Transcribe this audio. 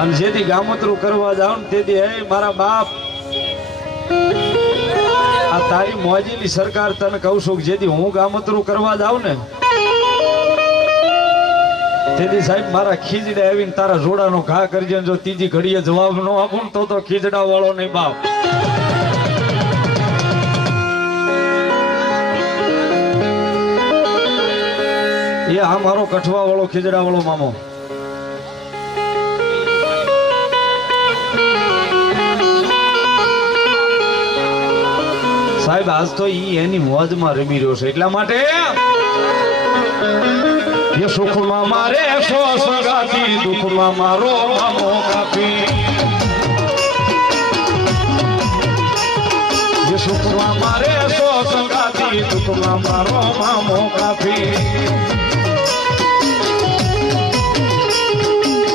અને જેથી ગામતરું કરવા જાવ ને તેથી હે મારા બાપ આ તારી મોજીની સરકાર તને કહું છું કે જેથી હું ગામતરું કરવા જાઉં ને તેથી સાહેબ મારા ખીજડા આવીને તારા જોડાનો ઘા કરજે જો ત્રીજી ઘડીએ જવાબ ન આપું તો ખીજડા વાળો નહીં બાપ એ આ મારો કઠવા વાળો ખીજડા વાળો મામો સાહેબ આજ તો ઈ એની મોજમાં રમી રહ્યો છે એટલા માટે ये सुख में मारे सो सगाती दुख में मारो मामो काफी ये सुख में मारे सो सगाती दुख में मारो मामो काफी